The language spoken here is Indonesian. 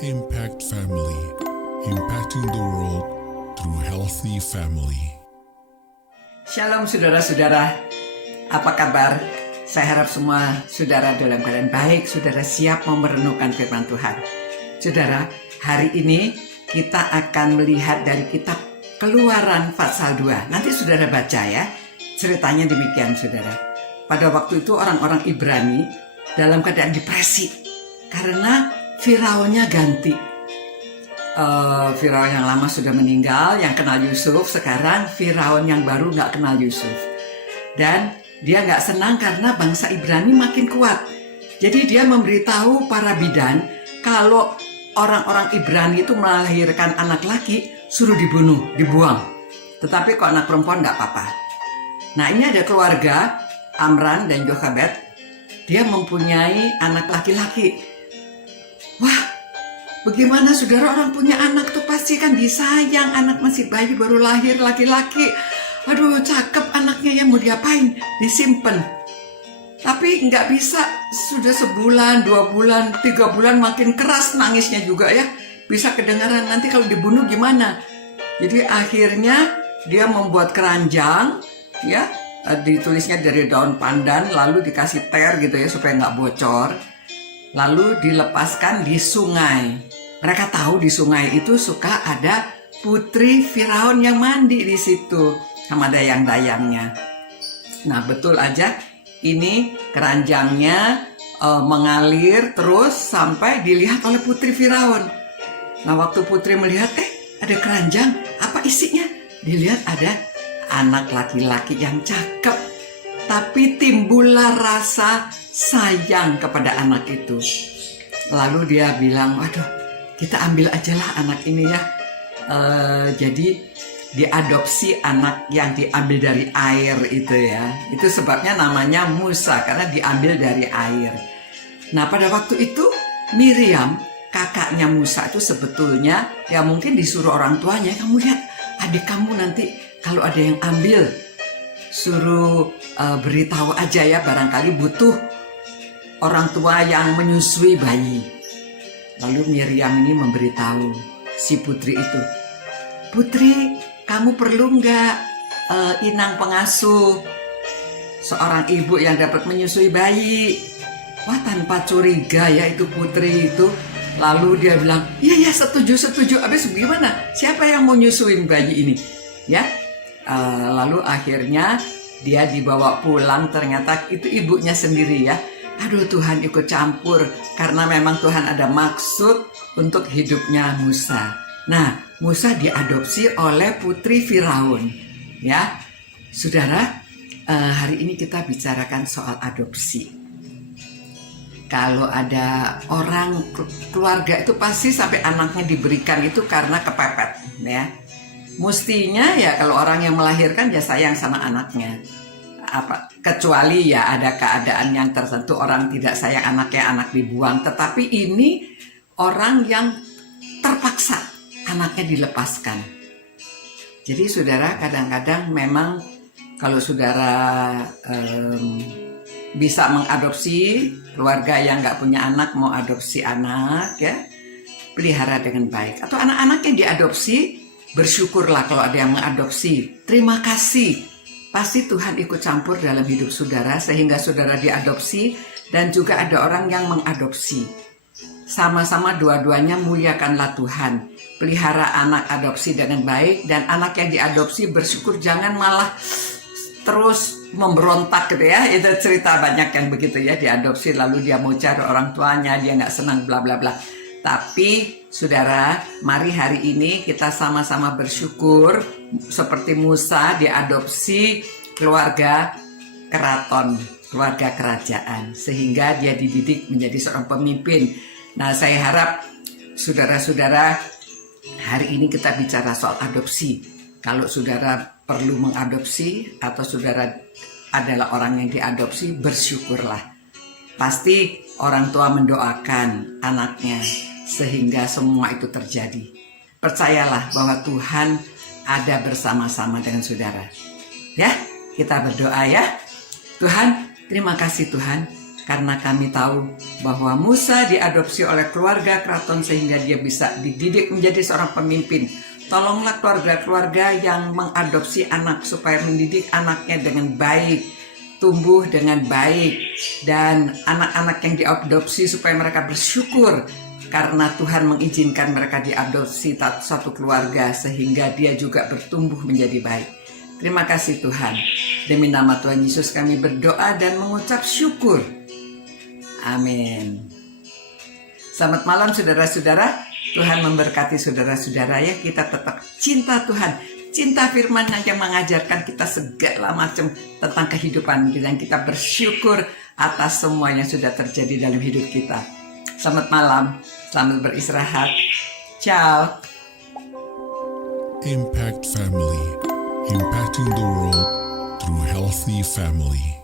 Impact Family, impacting the world through healthy family. Shalom saudara-saudara, apa kabar? Saya harap semua saudara dalam keadaan baik, saudara siap merenungkan firman Tuhan. Saudara, hari ini kita akan melihat dari kitab Keluaran pasal 2. Nanti saudara baca ya, ceritanya demikian saudara. Pada waktu itu orang-orang Ibrani dalam keadaan depresi karena Firaunnya ganti. Firaun yang lama sudah meninggal, yang kenal Yusuf. Sekarang Firaun yang baru gak kenal Yusuf. Dan dia gak senang karena bangsa Ibrani makin kuat. Jadi dia memberitahu para bidan kalau orang-orang Ibrani itu melahirkan anak laki, suruh dibunuh, dibuang. Tetapi kalau anak perempuan gak apa-apa. Nah, ini ada keluarga Amran dan Jochebed. Dia mempunyai anak laki-laki. Wah, bagaimana saudara, orang punya anak tuh pasti kan disayang. Anak masih bayi baru lahir laki-laki. Aduh, cakep anaknya, ya mau diapain? Disimpan. Tapi nggak bisa, sudah sebulan, 2 bulan, 3 bulan makin keras nangisnya juga ya. Bisa kedengaran, nanti kalau dibunuh gimana? Jadi akhirnya dia membuat keranjang, ya, ditulisnya dari daun pandan, lalu dikasih ter gitu ya supaya nggak bocor. Lalu dilepaskan di sungai. Mereka tahu di sungai itu suka ada putri Firaun yang mandi di situ sama dayang-dayangnya. Nah, betul aja ini keranjangnya mengalir terus sampai dilihat oleh putri Firaun. Nah, waktu putri melihat, ada keranjang, apa isinya? Dilihat ada anak laki-laki yang cakep. Tapi timbullah rasa sayang kepada anak itu. Lalu dia bilang, waduh, kita ambil aja lah anak ini ya. Jadi diadopsi anak yang diambil dari air itu ya. Itu sebabnya namanya Musa, karena diambil dari air. Nah, pada waktu itu Miriam, kakaknya Musa itu sebetulnya ya mungkin disuruh orang tuanya, kamu lihat adik kamu nanti kalau ada yang ambil, suruh beritahu aja ya, barangkali butuh orang tua yang menyusui bayi. Lalu Miriam ini memberitahu si putri itu, putri, kamu perlu nggak inang pengasuh, seorang ibu yang dapat menyusui bayi? Wah, tanpa curiga ya itu putri itu. Lalu dia bilang, iya setuju. Habis gimana? Siapa yang mau nyusuin bayi ini? Ya. Lalu akhirnya dia dibawa pulang, ternyata itu ibunya sendiri ya. Aduh, Tuhan ikut campur karena memang Tuhan ada maksud untuk hidupnya Musa. Nah, Musa diadopsi oleh putri Firaun ya. Saudara, hari ini kita bicarakan soal adopsi. Kalau ada orang keluarga itu pasti sampai anaknya diberikan itu karena kepepet ya. Mestinya ya kalau orang yang melahirkan ya sayang sama anaknya. Kecuali ya ada keadaan yang tertentu orang tidak sayang anaknya, anak dibuang. Tetapi ini orang yang terpaksa anaknya dilepaskan. Jadi saudara, kadang-kadang memang kalau saudara bisa mengadopsi, keluarga yang nggak punya anak mau adopsi anak ya, pelihara dengan baik. Atau anak-anak yang diadopsi, bersyukurlah kalau ada yang mengadopsi. Terima kasih. Pasti Tuhan ikut campur dalam hidup saudara sehingga saudara diadopsi, dan juga ada orang yang mengadopsi. Sama-sama dua-duanya muliakanlah Tuhan. Pelihara anak adopsi dengan baik, dan anak yang diadopsi bersyukur, jangan malah terus memberontak gitu ya. Itu cerita banyak yang begitu ya, diadopsi lalu dia mau cari orang tuanya, dia nggak senang bla bla bla. Tapi saudara, mari hari ini kita sama-sama bersyukur seperti Musa diadopsi keluarga keraton, keluarga kerajaan, sehingga dia dididik menjadi seorang pemimpin. Nah, saya harap saudara-saudara, hari ini kita bicara soal adopsi. Kalau saudara perlu mengadopsi atau saudara adalah orang yang diadopsi, bersyukurlah. Pasti orang tua mendoakan anaknya sehingga semua itu terjadi. Percayalah bahwa Tuhan ada bersama-sama dengan saudara. Ya, kita berdoa ya. Tuhan, terima kasih Tuhan. karena kami tahu bahwa Musa diadopsi oleh keluarga keraton sehingga dia bisa dididik menjadi seorang pemimpin. Tolonglah keluarga-keluarga yang mengadopsi anak supaya mendidik anaknya dengan baik, tumbuh dengan baik, dan anak-anak yang diadopsi supaya mereka bersyukur karena Tuhan mengizinkan mereka diadopsi satu keluarga sehingga dia juga bertumbuh menjadi baik. Terima kasih Tuhan. Demi nama Tuhan Yesus kami berdoa dan mengucap syukur. Amin. Selamat malam saudara-saudara. Tuhan memberkati saudara-saudara ya. Kita tetap cinta Tuhan. Cinta firman yang mengajarkan kita segala macam tentang kehidupan. Dan kita bersyukur atas semua yang sudah terjadi dalam hidup kita. Selamat malam. Selamat beristirahat. Ciao. Impact Family, impacting the world through healthy family.